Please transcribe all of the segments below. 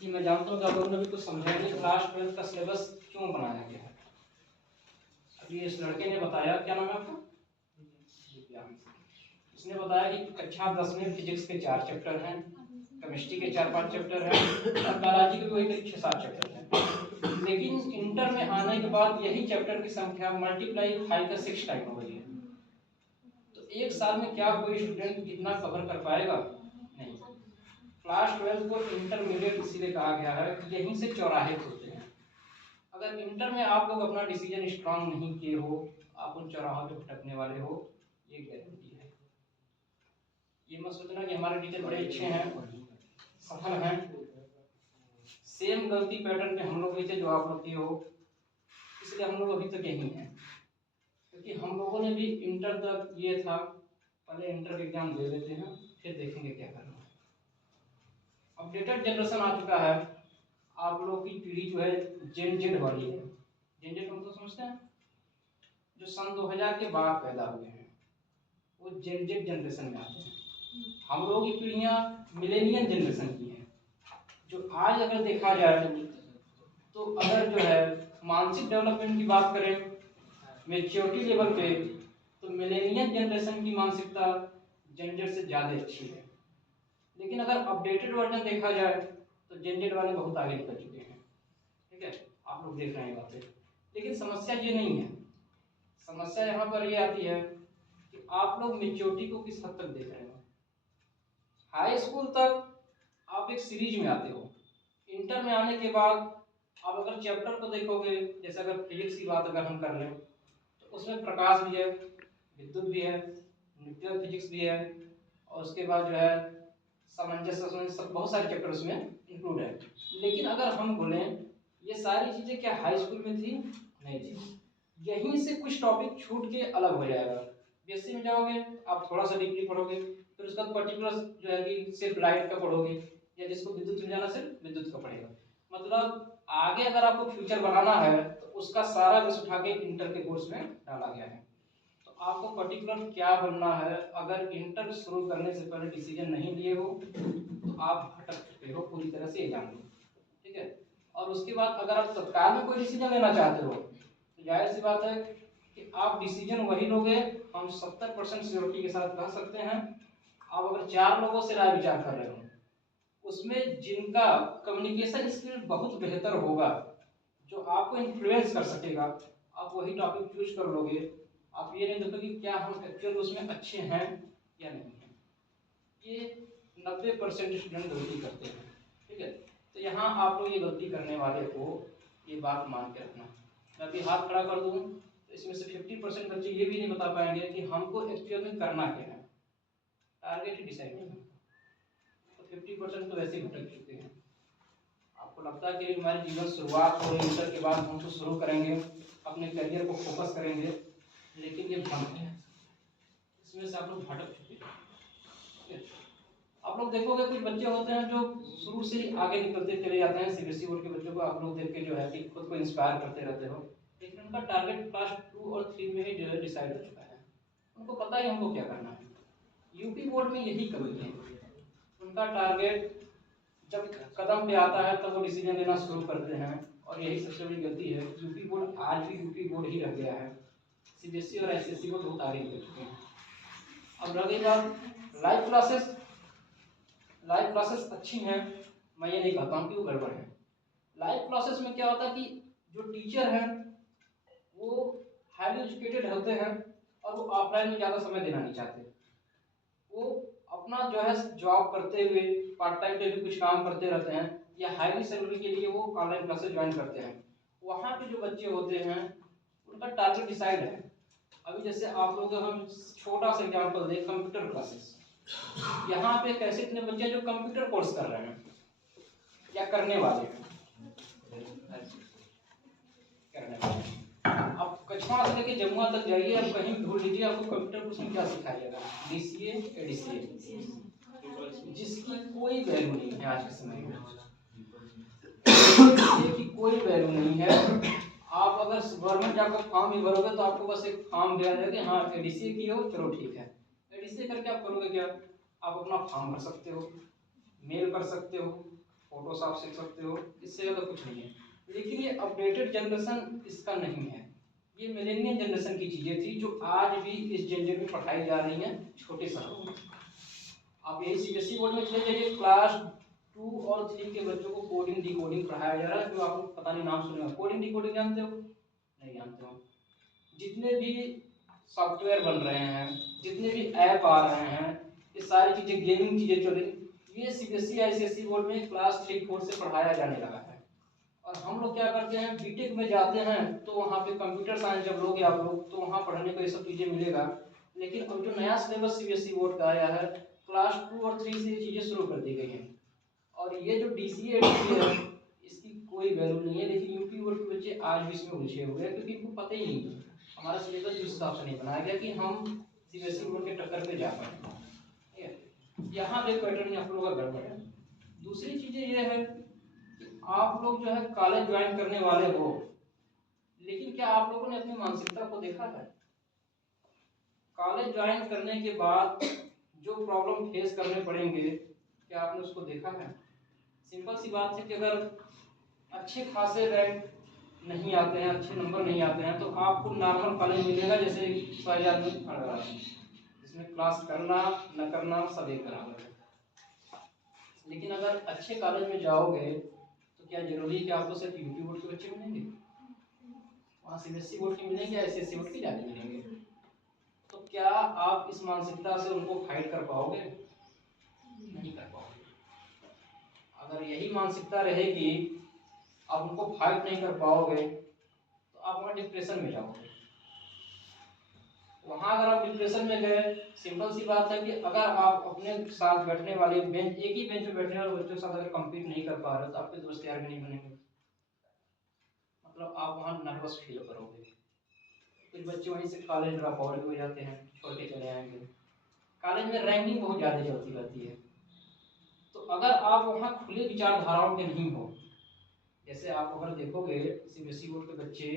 कि मैं जानता हूँ कि आप लोगों ने भी कुछ समझाएंगे क्लास 12 का सिलेबस क्यों बनाया गया है। अभी इस लड़के ने बताया, क्या नाम है आपका? इसने बताया कि कक्षा 10 में फिजिक्स के 4 चैप्टर हैं, केमिस्ट्री के 4-5 चैप्टर हैं और बायोलॉजी के भी वही 6-7 चैप्टर हैं। लेकिन इंटर में आने के बाद यही चैप्टर की संख्या मल्टीप्लाई 5 का 6 टाइम हो गई है। तो एक साल में क्या कोई स्टूडेंट इतना कवर कर पाएगा? नहीं। क्लास 12 को इंटरमीडिएट इसीलिए कहा गया है कि यहीं से चौराहे खुलते हैं। अगर इंटर में आप लोग अपना डिसीजन स्ट्रांग नहीं किए हो, आप उन चौराहों पे भटकने वाले हो, ये गारंटी है। ये मत सोचना कि हमारे टीचर बड़े अच्छे हैं, सफल हैं, सेम गलती पैटर्न पे हम लोग भी थे जो आप लोग किए हो, इसलिए हम लोग अभी तक यहीं हैं। क्योंकि हम लोगों ने भी इंटर तक ये था, पहले इंटर का एग्जाम दे लेते हैं फिर देखेंगे क्या करना है। अपडेटेड जनरेशन आ चुका है, आप लोग की पीढ़ी जो है जेन जेड वाली है। जेन जेड मतलब समझते हैं? जो सन 2000 के बाद पैदा हुए हैं वो जेन जेड जनरेशन में आते हैं। हम लोगों की पीढ़ियां मिलेनियम जनरेशन की हैं। जो आज अगर देखा जाए तो अगर जो है मानसिक डेवलपमेंट की बात करें मैच्योरिटी लेवल पे, तो मिलेनियम जनरेशन की मानसिकता जेंडर से ज़्यादा अच्छी है। लेकिन अगर अपडेटेड वर्जन देखा जाए तो जेंडर वाले बहुत आगे निकल चुके हैं। ठीक है, आप लोग देख रहे हैं बातें। लेकिन समस्या ये नहीं है, समस्या यहाँ पर ये आती है कि आप लोग मैच्योरिटी को किस हद तक देख रहे हो। हाई स्कूल तक आप एक सीरीज में आते हो, इंटर में आने के बाद आप अगर चैप्टर को देखोगे, जैसे अगर फिजिक्स की बात अगर हम कर लें तो उसमें प्रकाश भी है, विद्युत भी है, न्यूक्लियर फिजिक्स भी है, और उसके बाद जो है सामंजस्य, सब बहुत सारे चैप्टर उसमें इंक्लूड है। लेकिन अगर हम बोलें ये सारी चीज़ें क्या हाई स्कूल में थी? नहीं थी। यहीं से कुछ टॉपिक छूट के अलग हो जाएगा। बीएससी में जाओगे आप थोड़ा सा डीपली पढ़ोगे, फिर उसका पर्टिकुलर जो है कि सिर्फ लाइट का पढ़ोगे, या जिसको विद्युत में जाना सिर्फ विद्युत का पढ़ेगा। मतलब आगे अगर आपको फ्यूचर बनाना है तो उसका सारा विषय उठा के इंटर के कोर्स में डाला गया है। तो आपको पर्टिकुलर क्या बनना है, अगर इंटर शुरू करने से पहले डिसीजन नहीं लिए हो तो आप भटक चुके हो पूरी तरह से, एग्जाम में। ठीक है, और उसके बाद अगर आप तत्काल में कोई डिसीजन लेना चाहते हो तो जाहिर सी बात है कि आप डिसीजन वही लोगे, हम 70% श्योरिटी के साथ कह सकते हैं। आप अगर 4 लोगों से राय विचार कर रहे हो, उसमें जिनका कम्युनिकेशन स्किल बहुत बेहतर होगा, जो आपको इन्फ्लुएंस कर सकेगा, आप वही टॉपिक चूज कर लोगे। आप ये नहीं देखोगे कि क्या हम एक्चुअल उसमें अच्छे हैं या नहीं हैं। ये 90% स्टूडेंट गलती करते हैं। ठीक है, तो यहाँ आप लोग ये गलती करने वाले को ये बात मान के रखना। मैं अभी हाथ खड़ा कर दूँ तो इसमें से 50% बच्चे ये भी नहीं बता पाएंगे कि हमको एक्चुअल में करना क्या है, टारगेट ही डिसाइड नहीं है। तो 50% तो वैसे ही भटक चुके हैं। आपको लगता है कि हमारी जीवन शुरुआत हो रही, इंटर के बाद हम तो शुरू करेंगे, अपने करियर को फोकस करेंगे, लेकिन ये भ्रम है, इसमें से आप लोग भटक चुके हैं। आप लोग देखोगे कुछ बच्चे होते हैं जो शुरू से ही आगे निकलते चले जाते हैं। सीबीएसई बोर्ड के बच्चों को आप लोग देख के जो है कि खुद को इंस्पायर करते रहते हो, लेकिन उनका टारगेट क्लास 2 और 3 में ही जो है डिसाइड हो चुका है। उनको पता है हमको क्या करना है। यूपी बोर्ड में यही कमी है, उनका टारगेट जब कदम पे आता है तब वो डिसीजन लेना शुरू करते हैं, और यही सबसे बड़ी गलती है। यूपी बोर्ड आज भी यूपी बोर्ड ही रह गया है, सीबीएसई और एसएससी बोर्ड बहुत आगे निकल चुके हैं। अब रही बात लाइव क्लासेस, लाइव क्लासेस अच्छी हैं, मैं ये नहीं कहता हूँ कि वो गड़बड़ है। लाइव क्लासेस में क्या होता है कि जो टीचर हैं वो हाईली एजुकेटेड होते हैं और वो ऑफलाइन में ज़्यादा समय देना नहीं चाहते। वो अपना जो है जॉब करते हुए पार्ट टाइम पे भी कुछ काम करते रहते हैं, या हाईली सैलरी के लिए वो ऑनलाइन क्लासेस ज्वाइन करते हैं। वहाँ के जो बच्चे होते हैं उनका टारगेट डिसाइड है। अभी जैसे आप लोग हम छोटा सा एग्जाम्पल दें, कंप्यूटर क्लासेस, यहाँ पे कैसे इतने बच्चे जो कंप्यूटर कोर्स कर रहे हैं या करने वाले हैं, आप कछवा से लेके जमुआ तक जाइए, आप कहीं ढूंढ लीजिए आपको कंप्यूटर कोर्स में क्या सिखाया जाएगा, डीसीए एडीसीए, जिसकी कोई वैल्यू नहीं है आज के समय में, की कोई वैल्यू नहीं है। आप अगर गवर्नमेंट जाकर फॉर्म भी भरोगे तो आपको बस एक फॉर्म दिया जाएगा कि हाँ एडीसीए किए हो, चलो ठीक है। एडीसीए करके आप करोगे क्या? आप अपना फॉर्म भर सकते हो, मेल कर सकते हो, फोटोशॉप सीख सकते हो, इससे ज़्यादा कुछ नहीं है। लेकिन ये अपडेटेड जनरेशन इसका नहीं है, ये मिलेनियल जनरेशन की चीज़ें थी जो आज भी इस जनरेशन में पढ़ाई जा रही हैं छोटे शहरों में। आप यही सीबीएसई बोर्ड में चले जाइए, क्लास 2 और 3 के बच्चों को कोडिंग डिकोडिंग पढ़ाया जा रहा है, जो आपको पता नहीं नाम सुने हो। कोडिंग डिकोडिंग जानते हो? नहीं जानते हो। जितने भी सॉफ्टवेयर बन रहे हैं, जितने भी ऐप आ रहे हैं, ये सारी चीज़ें गेमिंग चीज़ें चल रही, ये सीबीएसई आईसीएसई बोर्ड में क्लास 3-4 से पढ़ाया जाने लगा है। और हम लोग क्या करते हैं, बीटेक में जाते हैं तो वहाँ पे कंप्यूटर साइंस जब लोगे आप लोग तो वहाँ पढ़ने को ये सब चीज़ें मिलेगा। लेकिन अब जो नया सिलेबस सीबीएसई बोर्ड का आया है, क्लास 2 और 3 से ये चीज़ें शुरू कर दी गई हैं। और ये जो डीसीए है इसकी कोई वैल्यू नहीं है, लेकिन यूपी बोर्ड के बच्चे आज भी इसमें उलझे हुए हैं क्योंकि इनको पता ही नहीं है। हमारा सिलेबस जिस हिसाब से नहीं बनाया गया कि हम सीबीएसई बोर्ड के टक्कर पे जा पाए, ठीक है। यहाँ पे पैटर्न आप लोगों का गड़बड़ है। दूसरी चीज़ें ये है कि आप लोग जो है कॉलेज ज्वाइन करने वाले हो, लेकिन क्या आप लोगों ने अपनी मानसिकता को देखा है? कॉलेज ज्वाइन करने के बाद जो प्रॉब्लम फेस करने पड़ेंगे, क्या आपने उसको देखा है? सिंपल सी बात है कि अगर अच्छे खासे रैंक नहीं आते हैं, अच्छे नंबर नहीं आते हैं, तो आपको नॉर्मल कॉलेज मिलेगा जैसे 100,000 में पढ़ रहा है, जिसमें क्लास करना न करना सब एक बराबर है। लेकिन अगर अच्छे कॉलेज में जाओगे तो क्या जरूरी है कि आपको सिर्फ यूपी बोर्ड के बच्चे मिलेंगे? वहाँ सीबीएसई बोर्ड के मिलेंगे या आईसीएसई बोर्ड के ज़्यादा मिलेंगे? तो क्या आप इस मानसिकता से उनको फाइट कर पाओगे? नहीं कर पाओगे। अगर यही मानसिकता रहेगी, आप उनको फाइट नहीं कर पाओगे, तो आप वहाँ डिप्रेशन में जाओगे। वहाँ अगर आप डिप्रेशन में गए, सिंपल सी बात है कि अगर आप अपने साथ बैठने वाले बेंच, एक ही बेंच पे बैठने वाले बच्चों के साथ अगर कम्पीट नहीं कर पा रहे तो आपके दोस्त यार भी नहीं बनेंगे। मतलब आप वहाँ नर्वस फील करोगे। कुछ बच्चे वहीं से कॉलेज ड्रॉप आउट हो जाते हैं, छोड़ के चले आएंगे। कॉलेज में रैंकिंग बहुत ज़्यादा चलती रहती है। तो अगर आप वहाँ खुले विचारधाराओं के नहीं हो, जैसे आप अगर देखोगे सीबीएसई बोर्ड के बच्चे,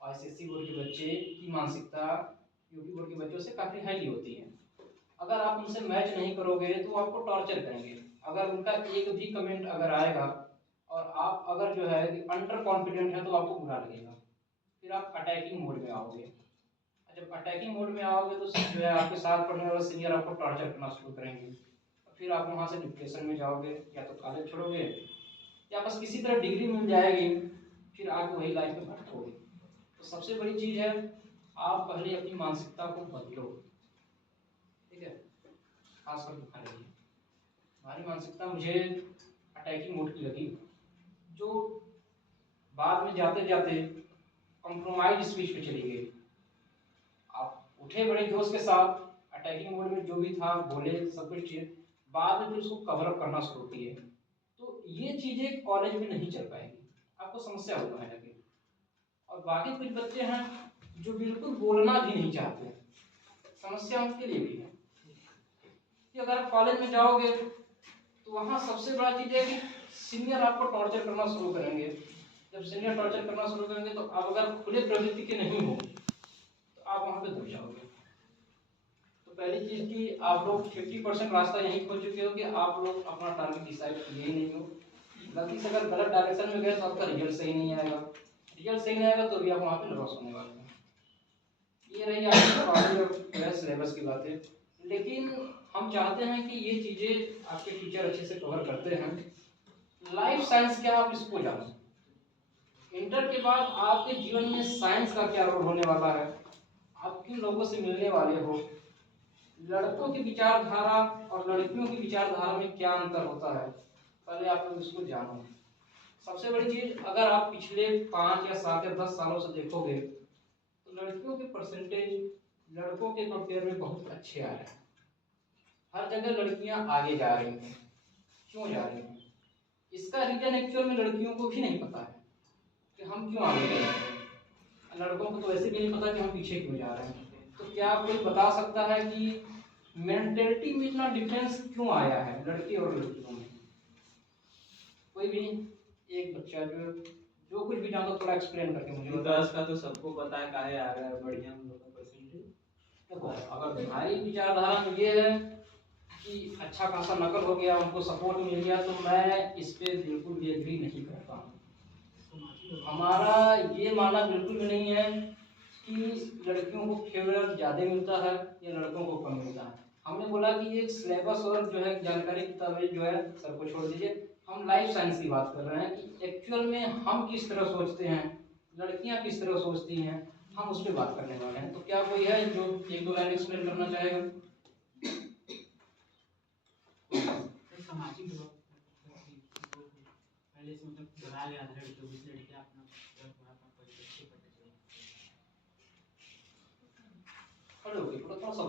आईसीएसई बोर्ड के बच्चे की मानसिकता यूपी बोर्ड के बच्चों से काफ़ी हाईली होती है। अगर आप उनसे मैच नहीं करोगे तो आपको टॉर्चर करेंगे। अगर उनका एक भी कमेंट अगर आएगा और आप अगर जो है कि अंडर कॉन्फिडेंट है तो आपको बुरा लगेगा, फिर आप अटैकिंग मोड में आओगे। जब अटैकिंग मोड में आओगे तो जो है आपके साथ पढ़ने वाले सीनियर आपको टॉर्चर करना शुरू करेंगे, फिर आप वहाँ से डिप्रेशन में जाओगे, या तो कॉलेज छोड़ोगे या बस किसी तरह डिग्री मिल जाएगी, फिर आगे वही लाइफ में भटकोगे। तो सबसे बड़ी चीज़ है आप पहले अपनी मानसिकता को बदलो, ठीक है। खासकर तुम्हारे लिए हमारी मानसिकता मुझे अटैकिंग मोड की लगी, जो बाद में जाते जाते कॉम्प्रोमाइज स्पीच पे चली गई। आप उठे बड़े जोश के साथ, अटैकिंग मोड में जो भी था बोले सब कुछ ठीक, बाद में फिर उसको कवर अप करना शुरू किए। तो ये चीज़ें कॉलेज में नहीं चल पाएगी, आपको समस्या होगा है लगे। और बाकी कुछ बच्चे हैं जो बिल्कुल बोलना भी नहीं चाहते, समस्या उनके लिए भी है कि अगर आप कॉलेज में जाओगे तो वहाँ सबसे बड़ा चीज़ है कि सीनियर आपको टॉर्चर करना शुरू करेंगे। जब सीनियर टॉर्चर करना शुरू करेंगे तो आप अगर खुले प्रवृत्ति के नहीं हो तो आप वहाँ पे दब जाओगे। तो पहली चीज़ कि आप लोग 50% रास्ता यहीं खो चुके हो कि आप लोग अपना टारगेट डिसाइड किए ही नहीं हो। गलती से अगर गलत डायरेक्शन में गए तो आपका रिजल्ट सही नहीं आएगा, रिजल्ट सही नहीं आएगा तो भी आप वहाँ पे नर्वस होने वाले हैं। ये रही आपकी कॉलेज और सिलेबस की बातें। लेकिन हम चाहते हैं कि ये चीज़ें आपके टीचर अच्छे से कवर करते हैं। लाइफ साइंस क्या, आप इसको जानो। इंटर के बाद आपके जीवन में साइंस का क्या रोल होने वाला है, आप किन लोगों से मिलने वाले हो, लड़कों की विचारधारा और लड़कियों की विचारधारा में क्या अंतर होता है, पहले आप लोग इसको जानो। सबसे बड़ी चीज़, अगर आप पिछले 5 या 7 या 10 सालों से देखोगे तो लड़कियों के परसेंटेज लड़कों के कंपेयर में बहुत अच्छे आ रहे हैं। हर जगह लड़कियां आगे जा रही हैं। क्यों जा रही हैं? इसका रीजन एक्चुअल में लड़कियों को भी नहीं पता है कि हम क्यों आगे जा रहे हैं। लड़कों को तो वैसे भी नहीं पता कि हम पीछे क्यों जा रहे हैं। तो क्या कोई बता सकता है कि मेंटेलिटी में इतना डिफरेंस क्यों आया है लड़के और लड़कियों में? कोई भी एक बच्चा जो कुछ भी जानता थोड़ा एक्सप्लेन करके मुझे बता। विकास का तो सबको पता है काहे आ रहा है बढ़िया हम लोग का परसेंटेज। देखो, अगर तुम्हारी विचारधारा में ये है कि अच्छा खासा नकल हो गया, उनको सपोर्ट मिल गया, तो मैं इस पे बिल्कुल भी एग्री नहीं करता हूँ। हमारा ये मानना बिल्कुल भी नहीं है कि लड़कियों को फेवर ज़्यादा मिलता है या लड़कों को कम मिलता है। हमने बोला कि ये सिलेबस और जो है जानकारी किताबें जो है सर को छोड़ दीजिए, हम लाइफ साइंस की बात कर रहे हैं कि एक्चुअल में हम किस तरह सोचते हैं, लड़कियां किस तरह सोचती हैं, हम उस पर बात करने वाले हैं। तो क्या कोई है जो एक दो लाइन एक्सप्लेन करना चाहेगा? सामाजिक पहले से मतलब डरा गया था लड़कियों की, लड़कियां अपना परिचय पता चला। थोड़ा सा